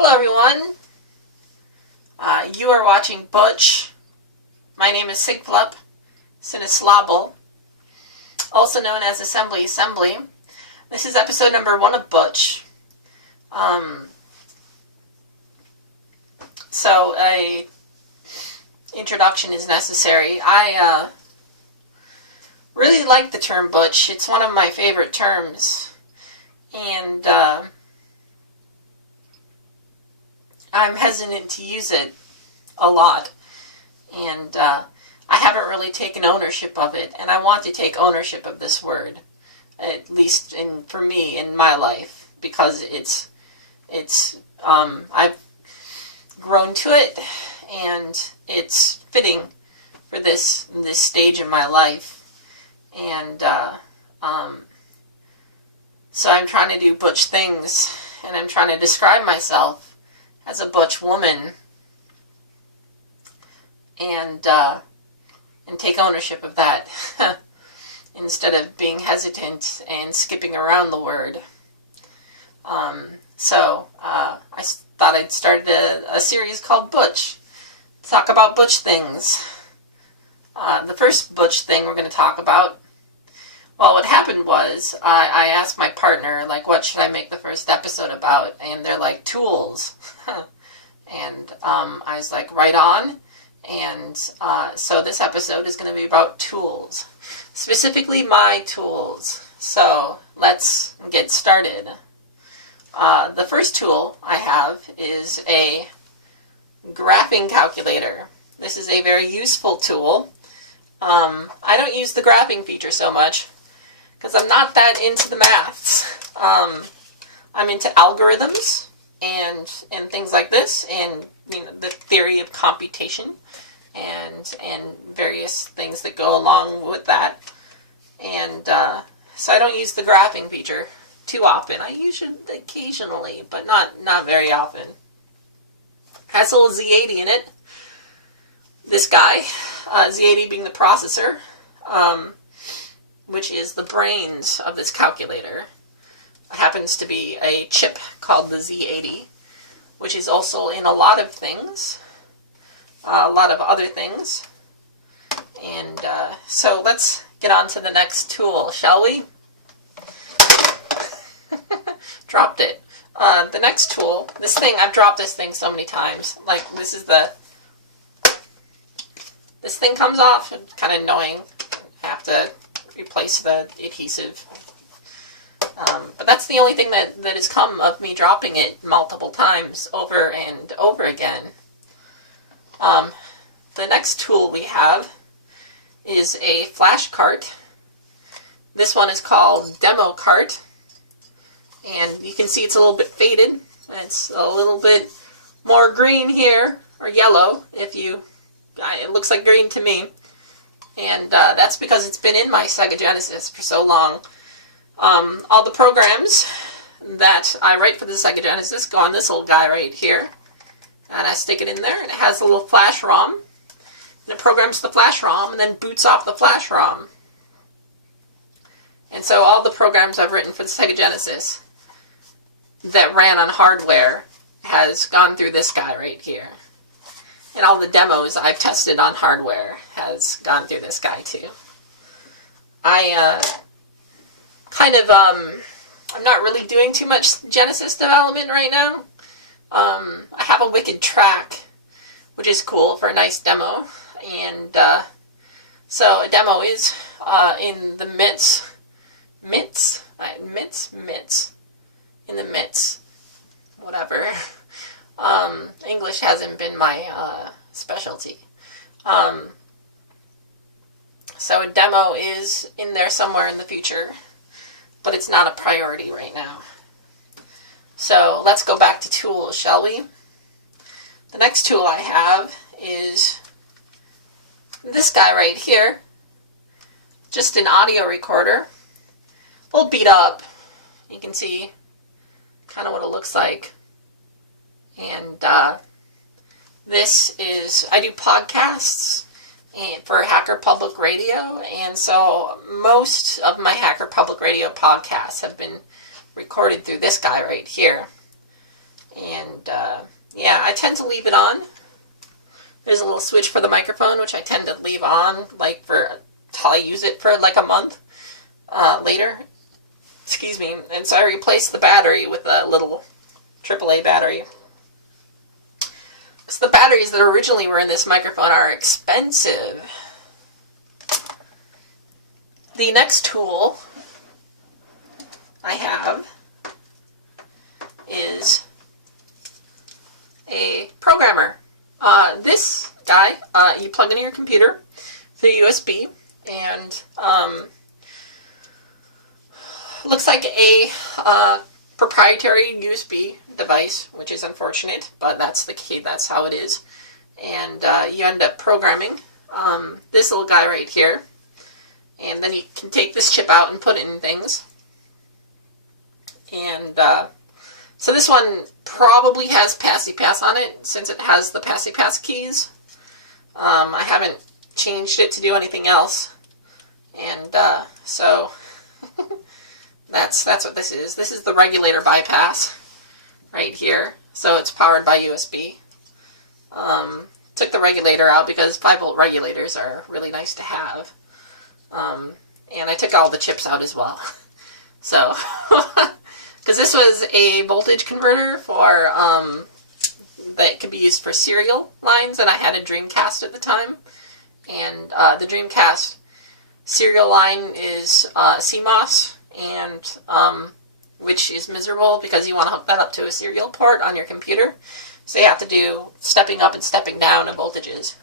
Hello everyone, you are watching Butch. My name is Sigflup Sinislabel, also known as Assembly. This is episode number 1 of Butch. So a introduction is necessary. I really like the term Butch. It's one of my favorite terms, and I'm hesitant to use it a lot, and I haven't really taken ownership of it, and I want to take ownership of this word, at least for me in my life, because I've grown to it, and it's fitting for this stage in my life, and so I'm trying to do butch things, and I'm trying to describe myself as a butch woman, and take ownership of that instead of being hesitant and skipping around the word. So I thought I'd start a series called Butch, to talk about butch things. The first butch thing we're going to talk about, well, what happened was I asked my partner, like, what should I make the first episode about? And they're like, tools. And I was like, right on. And so this episode is going to be about tools, specifically my tools. So let's get started. The first tool I have is a graphing calculator. This is a very useful tool. I don't use the graphing feature so much because I'm not that into the maths. I'm into algorithms and things like this, and the theory of computation and various things that go along with that. And so I don't use the graphing feature too often. I use it occasionally, but not very often. It has a little Z80 in it. This guy, Z80 being the processor, which is the brains of this calculator. It happens to be a chip called the Z80, which is also in a lot of things, a lot of other things. And so let's get on to the next tool, shall we? Dropped it. The next tool, I've dropped this thing so many times. Like, this thing comes off. It's kind of annoying. I have to replace the adhesive. But that's the only thing that has come of me dropping it multiple times over and over again. The next tool we have is a flash cart. This one is called Demo Cart. And you can see it's a little bit faded. It's a little bit more green here, or yellow, it looks like green to me. And that's because it's been in my Sega Genesis for so long. All the programs that I write for the Sega Genesis go on this little guy right here. And I stick it in there, and it has a little flash ROM. And it programs the flash ROM and then boots off the flash ROM. And so all the programs I've written for the Sega Genesis that ran on hardware has gone through this guy right here. And all the demos I've tested on hardware has gone through this guy too. I'm not really doing too much Genesis development right now. I have a Wicked track, which is cool for a nice demo. And so a demo is in the MITs. In the MITs. Whatever. English hasn't been my specialty. So a demo is in there somewhere in the future, but it's not a priority right now. So let's go back to tools, shall we? The next tool I have is this guy right here. Just an audio recorder. A little beat up. You can see kind of what it looks like. And this is, I do podcasts for Hacker Public Radio, and so most of my Hacker Public Radio podcasts have been recorded through this guy right here. And yeah, I tend to leave it on. There's a little switch for the microphone, which I tend to leave on, like, till I use it for like a month later. Excuse me. And so I replaced the battery with a little AAA battery. So the batteries that originally were in this microphone are expensive. The next tool I have is a programmer. This guy, you plug into your computer through USB, and looks like a proprietary USB device, which is unfortunate, but that's the key. That's how it is. And you end up programming this little guy right here, and then you can take this chip out and put it in things. And so this one probably has Passy-Pass on it, since it has the Passy-Pass keys. I haven't changed it to do anything else, and so that's what this is. This is the regulator bypass right here, so it's powered by USB. Took the regulator out because 5-volt regulators are really nice to have, and I took all the chips out as well. So, because this was a voltage converter for that could be used for serial lines, and I had a Dreamcast at the time, and the Dreamcast serial line is CMOS, and which is miserable because you want to hook that up to a serial port on your computer, so you have to do stepping up and stepping down of voltages,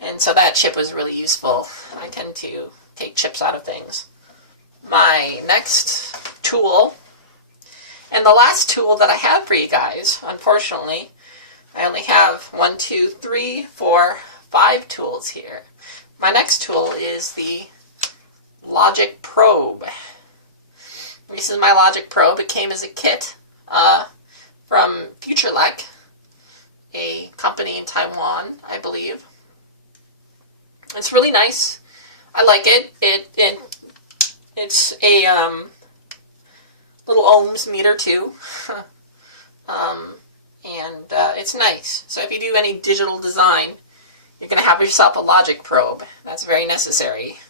and so that chip was really useful. I tend to take chips out of things. My next tool, and the last tool that I have for you guys, unfortunately, I only have 1, 2, 3, 4, 5 tools here. My next tool is the Logic Probe. This is my Logic Probe. It came as a kit from FutureLec, a company in Taiwan, I believe. It's really nice. I like it. It's a little ohms meter too, and it's nice. So if you do any digital design, you're going to have yourself a Logic Probe. That's very necessary,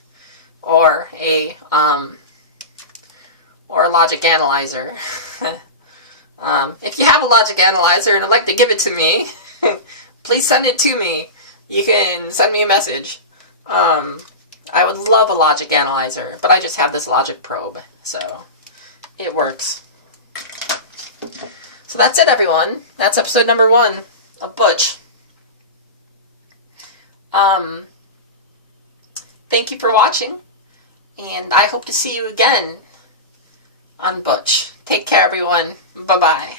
or a Logic Analyzer. If you have a Logic Analyzer and would like to give it to me, please send it to me. You can send me a message. I would love a Logic Analyzer, but I just have this Logic Probe, so it works. So that's it, everyone. That's episode number 1 of Butch. Thank you for watching, and I hope to see you again on Butch. Take care, everyone. Bye-bye.